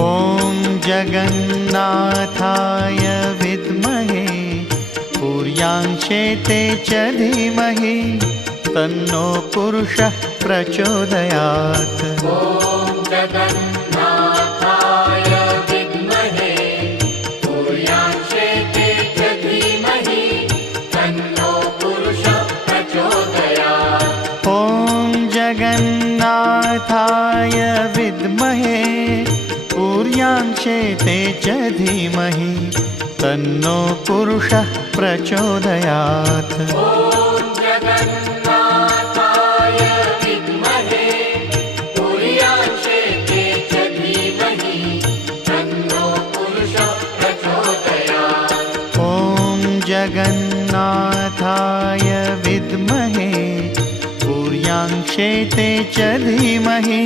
ॐ जगन्नाथाय विद्महे पुर्यांशेते च धीमहि तन्नो पुरुषः प्रचोदयात्। ॐ जगन्नाथाय विद्महे पुर्यांशेते च धीमहि तन्नो पुरुषः प्रचोदयात्। ॐ जगन्नाथाय विद्महे पुर्यांशेते च धीमहि तन्नो पुरुषः प्रचोदयात्। जगन्नाथाय विद्महे पुर्यांशेते च धीमहि